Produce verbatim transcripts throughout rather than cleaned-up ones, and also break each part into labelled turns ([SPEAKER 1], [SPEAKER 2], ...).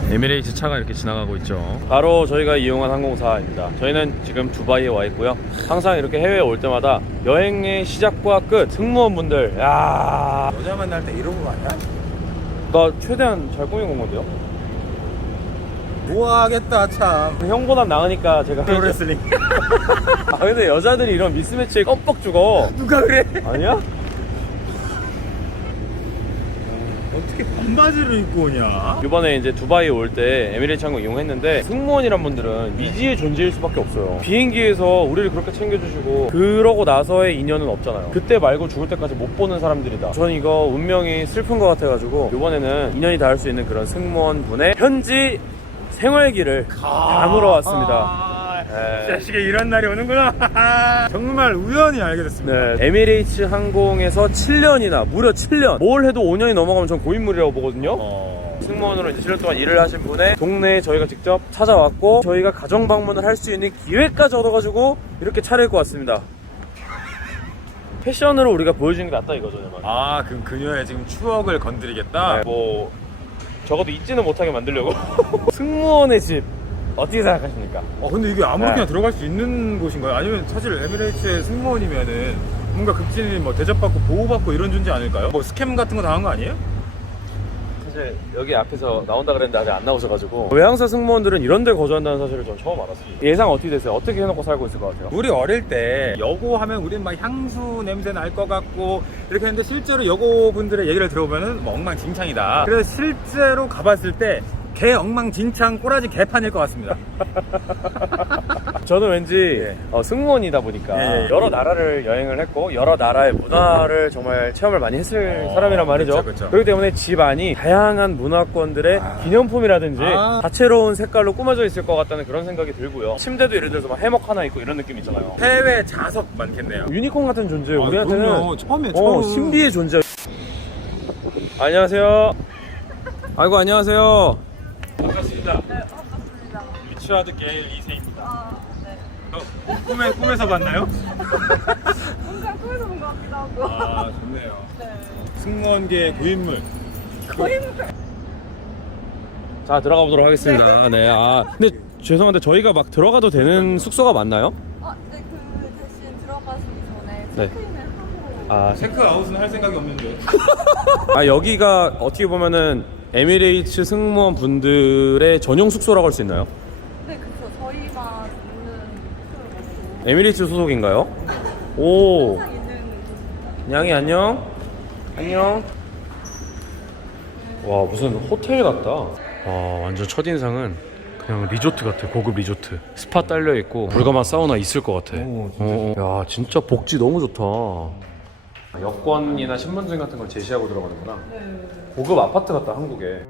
[SPEAKER 1] 에미레이트 차가 이렇게 지나가고 있죠. 바로 저희가 이용한 항공사입니다. 저희는 지금 두바이에 와 있고요. 항상 이렇게 해외에 올 때마다 여행의 시작과 끝, 승무원분들, 야,
[SPEAKER 2] 여자 만날 때 이러고 가냐?
[SPEAKER 1] 나 최대한 잘 꾸민 건데요.
[SPEAKER 2] 좋아하겠다 참.
[SPEAKER 1] 형보다 나으니까 제가
[SPEAKER 2] 프로레슬링.
[SPEAKER 1] 아 근데 여자들이 이런 미스매치에 껌뻑 죽어.
[SPEAKER 2] 누가 그래?
[SPEAKER 1] 아니야?
[SPEAKER 2] 어떻게 반바지를 입고 오냐?
[SPEAKER 1] 이번에 이제 두바이 올 때 에미레이트 항공 이용했는데 승무원이란 분들은 미지의 존재일 수밖에 없어요. 비행기에서 우리를 그렇게 챙겨주시고 그러고 나서의 인연은 없잖아요. 그때 말고 죽을 때까지 못 보는 사람들이다. 저는 이거 운명이 슬픈 것 같아가지고 이번에는 인연이 닿을 수 있는 그런 승무원 분의 현지 생활기를 담으러 왔습니다.
[SPEAKER 2] 아,
[SPEAKER 1] 네.
[SPEAKER 2] 자식에 이런 날이 오는구나. 정말 우연히 알게 됐습니다.
[SPEAKER 1] 네, 에미레이트 항공에서 칠 년이나 무려 칠 년, 뭘 해도 오 년이 넘어가면 전 고인물이라고 보거든요.
[SPEAKER 2] 어...
[SPEAKER 1] 승무원으로 이제 칠 년 동안 일을 하신 분의 동네에 저희가 직접 찾아왔고 저희가 가정 방문을 할 수 있는 기회까지 얻어가지고 이렇게 차를 입고 왔습니다. 패션으로 우리가 보여주는 게 낫다 이거죠, 내 말.
[SPEAKER 2] 아, 그럼 그녀의 지금 추억을 건드리겠다?
[SPEAKER 1] 네, 뭐 적어도 잊지는 못하게 만들려고. 승무원의 집 어떻게 생각하십니까?
[SPEAKER 2] 어, 근데 이게 아무렇게나
[SPEAKER 1] 네.
[SPEAKER 2] 들어갈 수 있는 곳인가요? 아니면 사실 에미레이트의 승무원이면은 뭔가 급진이 뭐 대접받고 보호받고 이런 존재 아닐까요? 뭐 스캠 같은 거 당한 거 아니에요?
[SPEAKER 1] 사실 여기 앞에서 나온다 그랬는데 아직 안 나오셔가지고 외항사 승무원들은 이런 데 거주한다는 사실을 전 처음 알았습니다. 예상 어떻게 되세요? 어떻게 해놓고 살고 있을 것 같아요?
[SPEAKER 2] 우리 어릴 때 여고 하면 우린 막 향수 냄새 날 것 같고 이렇게 했는데 실제로 여고분들의 얘기를 들어보면은 뭐 엉망진창이다. 그래서 실제로 가봤을 때 개 엉망진창 꼬라지 개판일 것 같습니다.
[SPEAKER 1] 저는 왠지
[SPEAKER 2] 예.
[SPEAKER 1] 어, 승무원이다 보니까
[SPEAKER 2] 예, 예.
[SPEAKER 1] 여러 나라를 여행을 했고 여러 나라의 문화를 정말 체험을 많이 했을
[SPEAKER 2] 어,
[SPEAKER 1] 사람이란 말이죠.
[SPEAKER 2] 그쵸, 그쵸.
[SPEAKER 1] 그렇기 때문에 집 안이 다양한 문화권들의
[SPEAKER 2] 아.
[SPEAKER 1] 기념품이라든지
[SPEAKER 2] 아.
[SPEAKER 1] 다채로운 색깔로 꾸며져 있을 것 같다는 그런 생각이 들고요. 침대도 예를 들어서 막 해먹 하나 있고 이런 느낌 있잖아요.
[SPEAKER 2] 해외 자석 많겠네요.
[SPEAKER 1] 유니콘 같은 존재예요.
[SPEAKER 2] 아,
[SPEAKER 1] 우리한테는
[SPEAKER 2] 그럼요. 처음에
[SPEAKER 1] 어,
[SPEAKER 2] 처음.
[SPEAKER 1] 신비의 존재. 안녕하세요. 아이고 안녕하세요.
[SPEAKER 2] 반갑습니다.
[SPEAKER 3] 네, 반갑습니다.
[SPEAKER 2] 리처드 게일 이 세입니다.
[SPEAKER 3] 아, 네.
[SPEAKER 2] 어, 꿈에, 꿈에서 봤나요?
[SPEAKER 3] 뭔가 꿈에서 본 것 같기도 하고.
[SPEAKER 2] 아, 좋네요.
[SPEAKER 3] 네.
[SPEAKER 2] 승무원계의 고인물.
[SPEAKER 3] 거의 뭐
[SPEAKER 1] 자 들어가 보도록 하겠습니다. 네. 아 근데 죄송한데 저희가 막 들어가도 되는 숙소가 맞나요?
[SPEAKER 3] 아, 네, 그 대신 들어가시기 전에
[SPEAKER 1] 네.
[SPEAKER 3] 체크인을 하고.
[SPEAKER 1] 아,
[SPEAKER 2] 체크아웃은 할 생각이 없는데.
[SPEAKER 1] 아 여기가 어떻게 보면은 에미레이트 승무원 분들의 전용 숙소라고 할 수 있나요?
[SPEAKER 3] 네, 그쵸. 저희만 있는 숙소를
[SPEAKER 1] 에미레이트 소속인가요? 오,
[SPEAKER 3] 항상 있는 곳입니다.
[SPEAKER 1] 냥이 안녕. 안녕. 와 무슨 호텔 같다. 와 완전 첫인상은 그냥 리조트 같아. 고급 리조트. 스파 딸려 있고 불가마 사우나 있을 것 같아.
[SPEAKER 2] 오, 진짜
[SPEAKER 1] 어, 어. 야 진짜 복지 너무 좋다. 여권이나 신분증 같은 걸 제시하고 들어가는구나.
[SPEAKER 3] 네.
[SPEAKER 1] 고급 아파트 같다 한국에.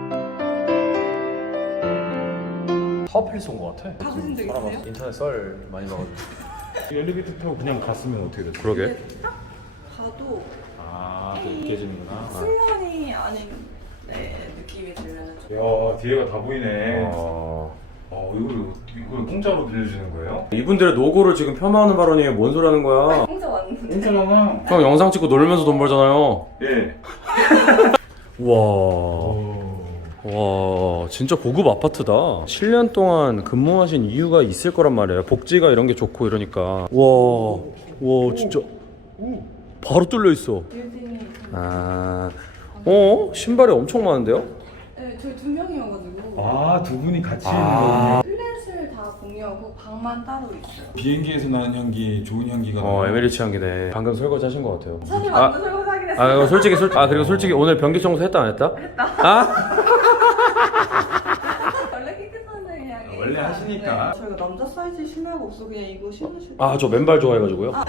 [SPEAKER 1] 타워팰리스 온 것 같아.
[SPEAKER 3] 가보신 적 있어요?
[SPEAKER 1] 인터넷 썰 많이 봐가지고.
[SPEAKER 2] 엘리베이터 타고 그냥 갔으면 어떻게 됐어?
[SPEAKER 1] 그러게.
[SPEAKER 3] 근데 딱 가도
[SPEAKER 2] 아, 또 느껴지는구나.
[SPEAKER 3] 승무원이 아닌 네, 느낌이 들면 좀.
[SPEAKER 2] 야, 뒤에가 다 보이네.
[SPEAKER 1] 어...
[SPEAKER 2] 어, 이걸, 이걸 공짜로 빌려주는 거예요?
[SPEAKER 1] 이분들의 노고를 지금 폄하하는 발언이 뭔 소리 하는 거야?
[SPEAKER 3] 혼자 왔는데.
[SPEAKER 2] 공짜잖아.
[SPEAKER 1] 형 영상 찍고 놀면서 돈 벌잖아요.
[SPEAKER 2] 예.
[SPEAKER 1] 와,
[SPEAKER 2] 오.
[SPEAKER 1] 와, 진짜 고급 아파트다. 칠 년 동안 근무하신 이유가 있을 거란 말이에요. 복지가 이런 게 좋고 이러니까. 와, 와, 진짜 바로 뚫려 있어.
[SPEAKER 3] 빌딩이.
[SPEAKER 1] 아, 어? 신발이 엄청 많은데요?
[SPEAKER 3] 네, 저희 두 명이어가지고.
[SPEAKER 2] 아, 두 분이 같이
[SPEAKER 1] 아.
[SPEAKER 2] 있는 거군요.
[SPEAKER 3] 플랫을 다 공유하고 방만 따로 있어요.
[SPEAKER 2] 비행기에서 나는 향기, 좋은 향기가
[SPEAKER 1] 어,
[SPEAKER 2] 나요.
[SPEAKER 1] 에미리츠 향기네. 방금 설거지 하신 것 같아요.
[SPEAKER 3] 사실
[SPEAKER 1] 아,
[SPEAKER 3] 완전 설거지하긴 했어요.
[SPEAKER 1] 아, 이거 솔직히, 솔, 아, 그리고 솔직히 오늘 변기 청소 했다 안 했다?
[SPEAKER 3] 했다.
[SPEAKER 1] 아?
[SPEAKER 3] 원래 깨끗한 향이.
[SPEAKER 2] 원래 하시니까.
[SPEAKER 3] 네. 저희가 남자 사이즈 신발가 없어 그냥 이거 신으시고.
[SPEAKER 1] 아, 저 맨발 좋아해가지고요.
[SPEAKER 3] 아.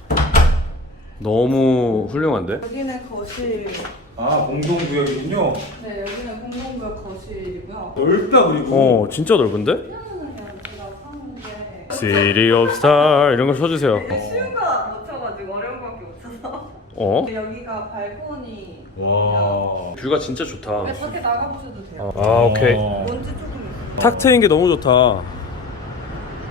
[SPEAKER 1] 너무 훌륭한데?
[SPEAKER 3] 여기는 거실.
[SPEAKER 2] 아, 공동구역이군요.
[SPEAKER 3] 네, 여기는 공공구역 거실이고요.
[SPEAKER 2] 넓다, 그리고.
[SPEAKER 1] 어, 진짜 넓은데?
[SPEAKER 3] 피아노는 그냥 제가 사온 게.
[SPEAKER 1] City of Star 이런 걸 쳐주세요.
[SPEAKER 3] 이게 쉬운 거못 쳐가지고 어려운 거밖에 못 쳐서.
[SPEAKER 1] 어?
[SPEAKER 3] 여기가 발코니.
[SPEAKER 2] 와.
[SPEAKER 1] 뷰가 진짜 좋다.
[SPEAKER 3] 네, 밖에 나가보셔도 돼요.
[SPEAKER 1] 아, 오케이.
[SPEAKER 2] 어.
[SPEAKER 3] 먼지 조금 있어요.
[SPEAKER 1] 탁 트인 게 너무 좋다.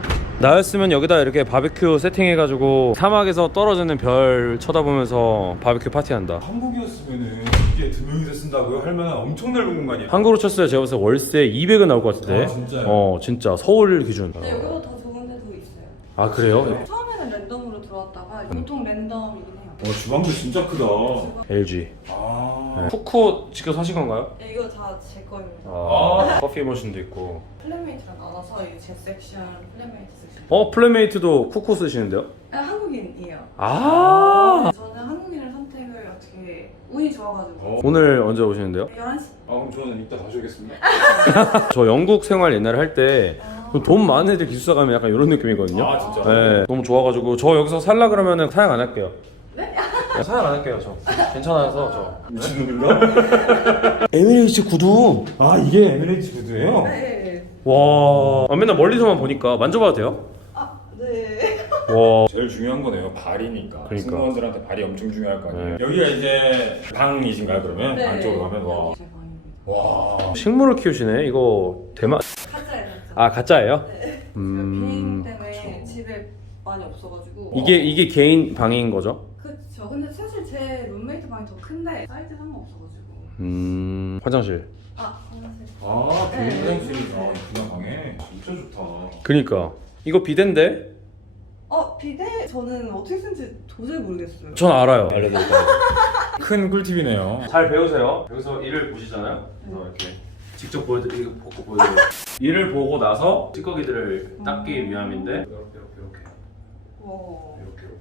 [SPEAKER 1] 나였으면 여기다 이렇게 바비큐 세팅해가지고 사막에서 떨어지는 별 쳐다보면서 바비큐 파티한다.
[SPEAKER 2] 한국이었으면은 이게 두 명이서 쓴다고요? 할면 엄청 넓은 공간이에요.
[SPEAKER 1] 한국으로 쳤어요. 제가 봤을 때 월세 이백은 나올 것 같은데.
[SPEAKER 2] 아, 진짜요?
[SPEAKER 1] 어 진짜 서울 기준.
[SPEAKER 3] 근데 여기보다 더 좋은 데도 있어요.
[SPEAKER 1] 아 그래요?
[SPEAKER 3] 처음에는 랜덤으로 들어왔다가 보통 랜덤이긴 해요.
[SPEAKER 2] 와 주방도 진짜 크다.
[SPEAKER 1] 엘지.
[SPEAKER 2] 아.
[SPEAKER 1] 네. 쿠쿠 직접 사신 건가요?
[SPEAKER 3] 네, 이거 다 제 거입니다.
[SPEAKER 1] 아, 커피 머신도 있고.
[SPEAKER 3] 플랫메이트랑 나눠서 이게 제 섹션, 플랫메이트 섹션.
[SPEAKER 1] 어 플레메이트도 쿠쿠 쓰시는데요?
[SPEAKER 3] 아, 한국인이에요.
[SPEAKER 1] 아
[SPEAKER 3] 저는 한국인을 선택을 어떻게 운이 좋아가지고
[SPEAKER 2] 어.
[SPEAKER 1] 오늘 언제 오시는데요?
[SPEAKER 3] 열한 시?
[SPEAKER 2] 아 그럼 저는 이따 다시 오겠습니다.
[SPEAKER 1] 저 영국 생활 옛날에 할 때 돈 많은 애들 기숙사 가면 약간 이런 느낌이거든요.
[SPEAKER 2] 아 진짜?
[SPEAKER 1] 네, 너무 좋아가지고 저 여기서 살라 그러면은 사양 안 할게요. 네? 사양 안 할게요 저. 괜찮아서 저.
[SPEAKER 2] 미친놈인가?
[SPEAKER 1] 에미레이츠 구두.
[SPEAKER 2] 아 이게 에미레이츠 구두예요?
[SPEAKER 3] 네.
[SPEAKER 1] 와. 아, 맨날 멀리서만 보니까 만져봐도 돼요?
[SPEAKER 3] 아, 네.
[SPEAKER 1] 와.
[SPEAKER 2] 제일 중요한 거네요. 발이니까.
[SPEAKER 1] 그러니까.
[SPEAKER 2] 승무원들한테 발이 엄청 중요할 거 아니에요.
[SPEAKER 1] 네.
[SPEAKER 2] 여기가 이제 방이신가요 그러면?
[SPEAKER 3] 네.
[SPEAKER 2] 안쪽으로 가면 와.
[SPEAKER 3] 제 방입니다.
[SPEAKER 2] 와.
[SPEAKER 1] 식물을 키우시네. 이거 대만.
[SPEAKER 3] 가짜예요, 가짜.
[SPEAKER 1] 아 가짜예요?
[SPEAKER 3] 네.
[SPEAKER 1] 음.
[SPEAKER 3] 비행 때문에
[SPEAKER 2] 그쵸.
[SPEAKER 3] 집에 많이 없어가지고.
[SPEAKER 1] 이게 이게 개인 방인 거죠?
[SPEAKER 3] 그쵸. 근데 사실 제 룸메이트 방이 더 큰데 사이즈 상관없어가지고.
[SPEAKER 1] 음. 화장실.
[SPEAKER 3] 아, 화장실.
[SPEAKER 2] 아
[SPEAKER 3] 네.
[SPEAKER 2] 비행장실이 아 그냥 방에 진짜 좋다.
[SPEAKER 1] 그니까 이거 비덴데?
[SPEAKER 3] 어, 비데? 저는 어떻게 쓰는지 도저히 모르겠어요.
[SPEAKER 1] 전 알아요. 알려드릴까요?
[SPEAKER 2] 큰 꿀팁이네요.
[SPEAKER 1] 잘 배우세요. 여기서 일을 보시잖아요. 그래서 이렇게 직접 보여드리고 보고 보여드리고 일을 보고 나서 찌꺼기들을 닦기 위함인데 이렇게 이렇게 이렇게
[SPEAKER 3] 와.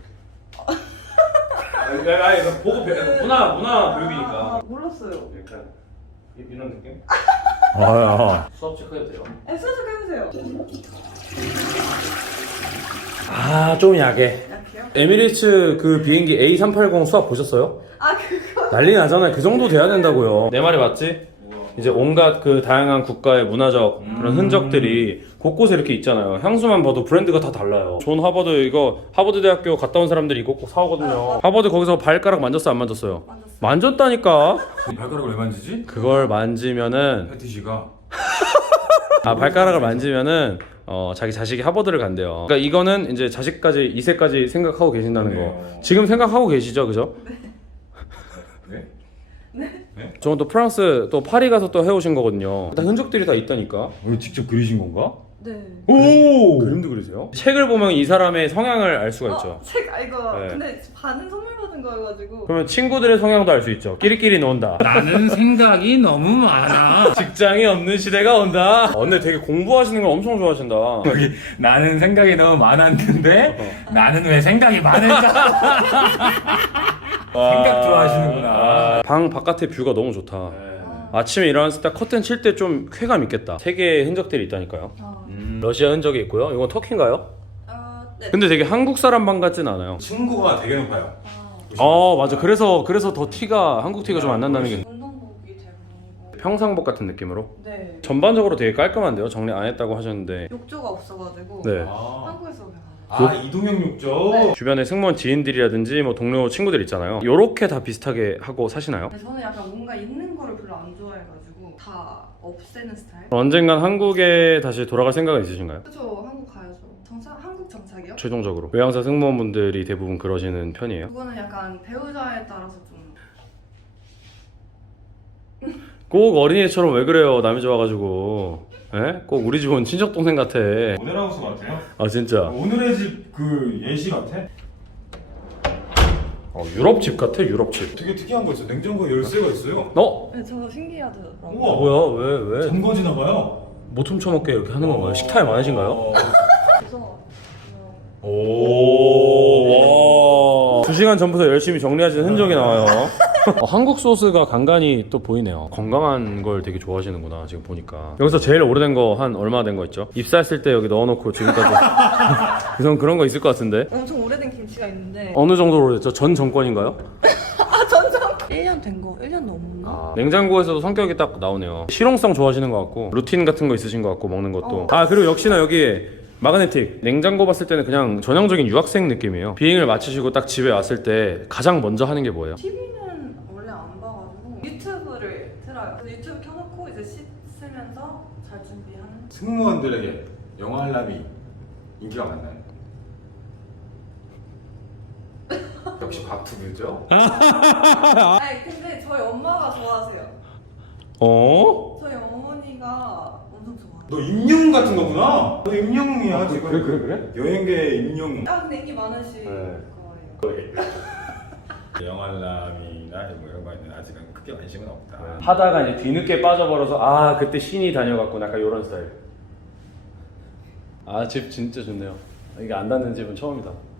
[SPEAKER 1] 이렇게 이렇게. 아니, 아니 보고 배, 문화 문화 교육이니까.
[SPEAKER 3] 아, 몰랐어요.
[SPEAKER 1] 약간 이- 이런 느낌?
[SPEAKER 2] 아야.
[SPEAKER 1] 수업 체크해도 돼요.
[SPEAKER 3] 에, 수업 해보세요.
[SPEAKER 1] 아 좀 약해.
[SPEAKER 3] 약해요?
[SPEAKER 1] 에미레이츠 그 비행기 에이 삼팔공 수압 보셨어요?
[SPEAKER 3] 아, 그거.
[SPEAKER 1] 난리 나잖아요. 그 정도 돼야 된다고요. 내 말이 맞지? 이제 온갖 그 다양한 국가의 문화적 그런 흔적들이 곳곳에 이렇게 있잖아요. 향수만 봐도 브랜드가 다 달라요. 존 하버드 이거 하버드 대학교 갔다 온 사람들이 이거 꼭 사오거든요. 하버드 거기서 발가락 만졌어 안 만졌어요?
[SPEAKER 3] 만졌어요.
[SPEAKER 1] 만졌다니까.
[SPEAKER 2] 발가락을 왜 만지지?
[SPEAKER 1] 그걸 만지면은
[SPEAKER 2] 패티시가.
[SPEAKER 1] 아 발가락을 만지면은 어 자기 자식이 하버드를 간대요. 그러니까 이거는 이제 자식까지 이 세까지 생각하고 계신다는 거.
[SPEAKER 2] 그래요.
[SPEAKER 1] 지금 생각하고 계시죠, 그죠?
[SPEAKER 2] 네?
[SPEAKER 1] 저는 또 프랑스 또 파리 가서 또 해오신 거거든요. 다 흔적들이 다 있다니까.
[SPEAKER 2] 이거 직접 그리신 건가?
[SPEAKER 3] 네.
[SPEAKER 2] 오.
[SPEAKER 1] 그림도 그리세요? 책을 보면 이 사람의 성향을 알 수가 있죠.
[SPEAKER 3] 어, 책, 아, 이거.
[SPEAKER 1] 네.
[SPEAKER 3] 근데 반은 선물 받은 거여가지고.
[SPEAKER 1] 그러면 친구들의 성향도 알 수 있죠. 끼리끼리 논다.
[SPEAKER 2] 나는 생각이 너무 많아.
[SPEAKER 1] 직장이 없는 시대가 온다. 어, 근데 되게 공부하시는 걸 엄청 좋아하신다.
[SPEAKER 2] 여기 나는 생각이 너무 많았는데 나는 왜 생각이 많을까? 생각 좋아하시는구나.
[SPEAKER 1] 아, 방 바깥의 뷰가 너무 좋다. 아침에 일어났을 때 커튼 칠 때 좀 쾌감 있겠다. 세계의 흔적들이 있다니까요.
[SPEAKER 3] 아,
[SPEAKER 2] 음.
[SPEAKER 1] 러시아 흔적이 있고요. 이건 터키인가요?
[SPEAKER 3] 아, 네.
[SPEAKER 1] 근데 되게 한국 사람 방 같진 않아요.
[SPEAKER 2] 친구가 되게 높아요.
[SPEAKER 3] 아,
[SPEAKER 1] 어 맞아. 그래서 그래서 더 티가 한국 티가 좀 안 난다는 게
[SPEAKER 3] 운동복이 대부분이고.
[SPEAKER 1] 평상복 같은 느낌으로.
[SPEAKER 3] 네.
[SPEAKER 1] 전반적으로 되게 깔끔한데요. 정리 안 했다고 하셨는데.
[SPEAKER 3] 욕조가 없어가지고.
[SPEAKER 1] 네.
[SPEAKER 2] 아,
[SPEAKER 3] 한국에서 그냥.
[SPEAKER 2] 아 이동형 욕조.
[SPEAKER 3] 네.
[SPEAKER 1] 주변에 승무원 지인들이라든지 뭐 동료 친구들 있잖아요. 요렇게 다 비슷하게 하고 사시나요?
[SPEAKER 3] 근데 저는 약간 뭔가 있는 거를 별로 안 좋아해가지고 다 없애는 스타일.
[SPEAKER 1] 언젠간 한국에 다시 돌아갈 생각은 있으신가요?
[SPEAKER 3] 그죠, 한국 가야죠. 정착, 한국 정착이요?
[SPEAKER 1] 최종적으로 외항사 승무원분들이 대부분 그러시는 편이에요.
[SPEAKER 3] 그거는 약간 배우자에 따라서 좀.
[SPEAKER 1] 꼭 어린이처럼 왜 그래요? 남이 좋아가지고. 에? 꼭 우리 집은 친척 동생 같아.
[SPEAKER 2] 모델하우스 같아요.
[SPEAKER 1] 아 진짜.
[SPEAKER 2] 오늘의 집 그 예시 같아.
[SPEAKER 1] 어, 유럽 집 같아. 유럽 집.
[SPEAKER 2] 되게 특이한 거 있어. 냉장고에 열쇠가 있어요.
[SPEAKER 1] 어?
[SPEAKER 3] 네, 저도 신기하더라고요.
[SPEAKER 2] 우와.
[SPEAKER 1] 뭐야? 왜 왜?
[SPEAKER 2] 잠궈지나 봐요.
[SPEAKER 1] 못 훔쳐먹게 이렇게 하는 건가요? 식탐이 많으신가요?
[SPEAKER 2] 어.
[SPEAKER 3] 그래서
[SPEAKER 1] 오. 두 시간 전부터 열심히 정리하시는 흔적이 나와요. 어, 한국 소스가 간간히 또 보이네요. 건강한 걸 되게 좋아하시는구나 지금 보니까. 여기서 제일 오래된 거 한 얼마 된 거 있죠? 입사했을 때 여기 넣어놓고 지금까지. 그선 그런 거 있을 것 같은데.
[SPEAKER 3] 엄청 오래된 김치가 있는데.
[SPEAKER 1] 어느 정도로 오래됐죠? 전 정권인가요?
[SPEAKER 3] 아, 전성! 일 년 된 거, 일 년 넘었나?
[SPEAKER 1] 아, 냉장고에서도 성격이 딱 나오네요. 실용성 좋아하시는 것 같고 루틴 같은 거 있으신 것 같고 먹는 것도.
[SPEAKER 3] 어.
[SPEAKER 1] 아 그리고 역시나 여기 마그네틱. 냉장고 봤을 때는 그냥 전형적인 유학생 느낌이에요. 비행을 마치시고 딱 집에 왔을 때 가장 먼저 하는 게 뭐예요?
[SPEAKER 3] 티비는 원래 안 봐가지고 유튜브를 틀어요. 그래서 유튜브 켜놓고 이제 씻으면서 잘 준비하는.
[SPEAKER 2] 승무원들에게 영화 알람이 인기가 많나요? 역시 곽튜브죠?
[SPEAKER 3] 아니 근데 저희 엄마가 좋아하세요.
[SPEAKER 1] 어?
[SPEAKER 3] 저희 어머니가 엄청 좋아해요.
[SPEAKER 2] 너 임영웅 같은 거구나? 너 임영웅이야 지금.
[SPEAKER 1] 그래 그래 그래?
[SPEAKER 2] 여행계 임영웅.
[SPEAKER 3] 아 근데 인기 많으실
[SPEAKER 1] 네.
[SPEAKER 3] 거예요.
[SPEAKER 2] 영알람이나 뭐 이런 거에는 아직은 크게 관심은 없다.
[SPEAKER 1] 하다가 이제 뒤늦게 빠져버려서 아 그때 신이 다녀갔구나 약간 이런 스타일. 아 집 진짜 좋네요. 이게 안 닿는 집은 처음이다.